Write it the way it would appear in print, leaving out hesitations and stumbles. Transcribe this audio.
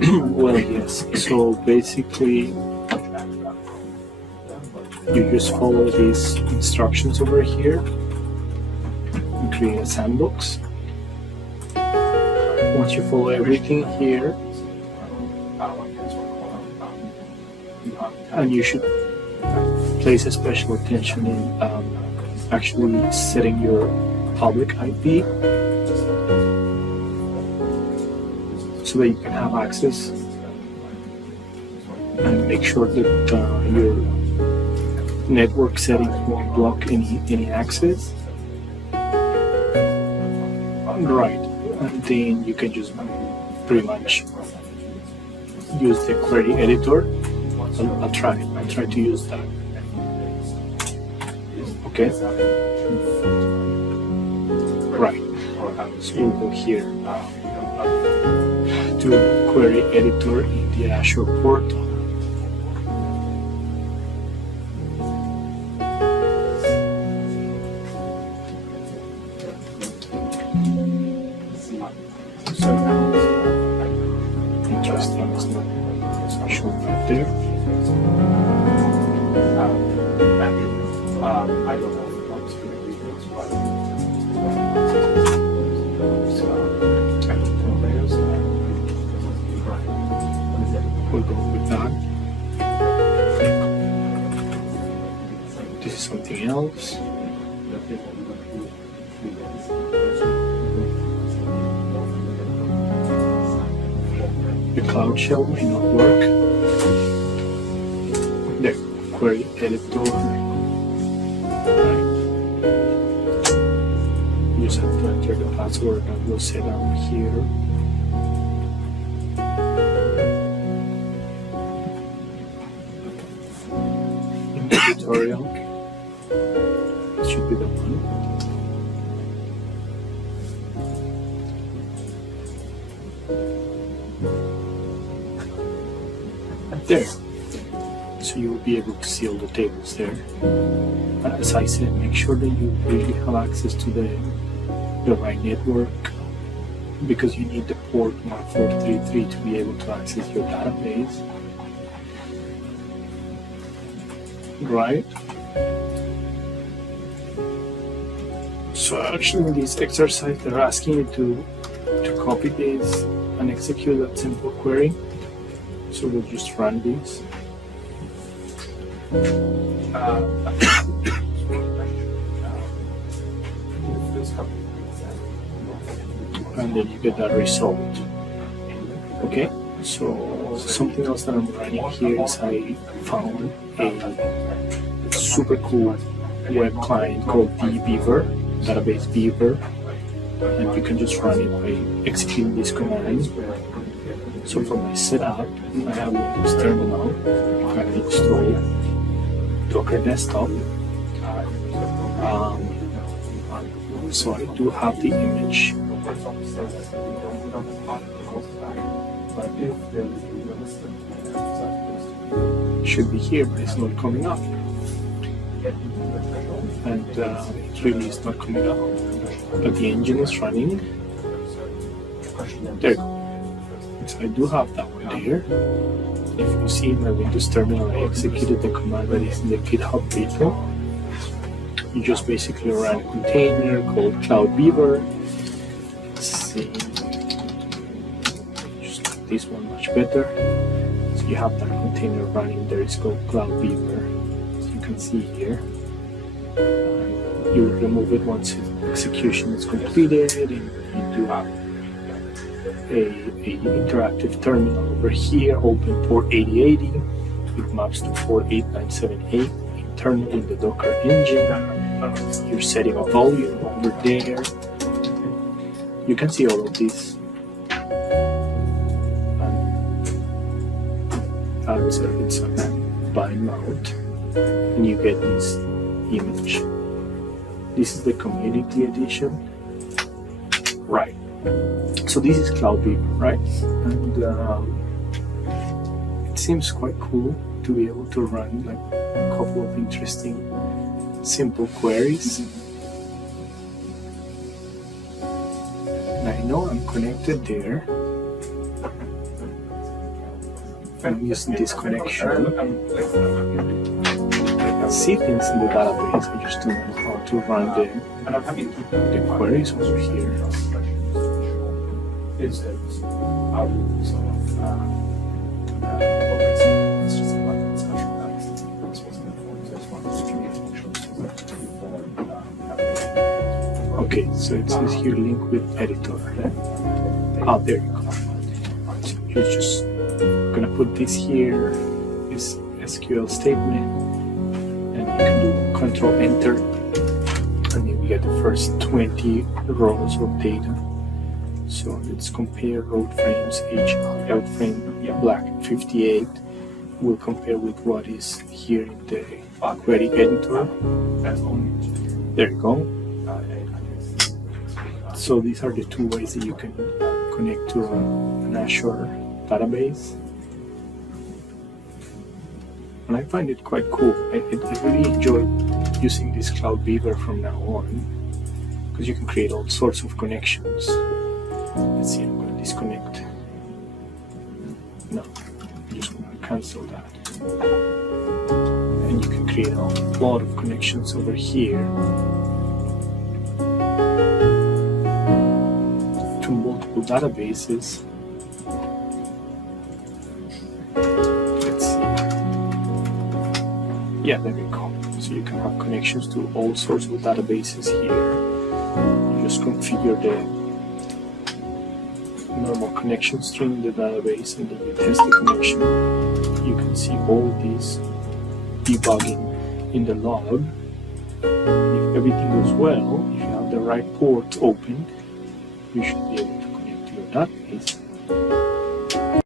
Well, yes. So basically, you just follow these instructions over here and create a sandbox. Once you follow everything here, and you should place a special attention in actually setting your public IP so that you can have access, and make sure that your network settings won't block any access. Right, and then you can just pretty much use the query editor. I'll try to use that. Okay. Right. So we'll go here to query editor in the Azure portal. Interesting, it's not shown right there. I don't know if it comes to the details, but we'll go with that. This is something else. The Cloud Shell may not work. The query editor. You just have to enter the password that we'll set up here. In the tutorial, it should be the one. There. So you will be able to see all the tables there. As I said, make sure that you really have access to the right network, because you need the port 1433 to be able to access your database. Right? So actually in this exercise they're asking you to copy this and execute that simple query. So we'll just run this. And then you get that result. Okay, so something else that I'm running here is I found a super cool web client called Dbeaver, database Beaver, and you can just run it by executing this command. So for my setup, I have Windows Terminal, I install Docker Desktop. So I do have the image. It should be here, but it's not coming up. And it really is not coming up. But the engine is running. There you go. So I do have that one there. If you see in my Windows Terminal, I executed the command that is in the GitHub repo. You just basically run a container called Dbeaver. Let's see, just make this one much better. So you have that container running there. It's called Dbeaver, as you can see here. You will remove it once execution is completed, and you do have a interactive terminal over here, open port 8080, it maps to port 8978, internal in the Docker engine. You're setting a volume over there. You can see all of this. It's a bind mount, and you get this image. This is the community edition. Right. So this is Dbeaver, right? And it seems quite cool to be able to run like a couple of interesting simple queries. And I know I'm connected there. I'm using this connection. I can see things in the database. I just don't know how to run the queries over here. Okay, so it says here link with editor. Ah, there you go. So you're just gonna put this here, this SQL statement, and you can do Control Enter, and then we get the first 20 rows of data. So let's compare row frames, out frame black 58. We'll compare with what is here in the query editor. There you go. So these are the two ways that you can connect to an Azure database. And I find it quite cool. I really enjoy using this Dbeaver from now on, because you can create all sorts of connections. Let's see, I'm going to disconnect. No, I'm just going to cancel that. And you can create a lot of connections over here to multiple databases. Let's see. Yeah, there we go. So you can have connections to all sorts of databases here. You just configure the normal connection string in the database, and then you test the connection. You can see all these debugging in the log. If everything goes well, if you have the right port open, you should be able to connect to your database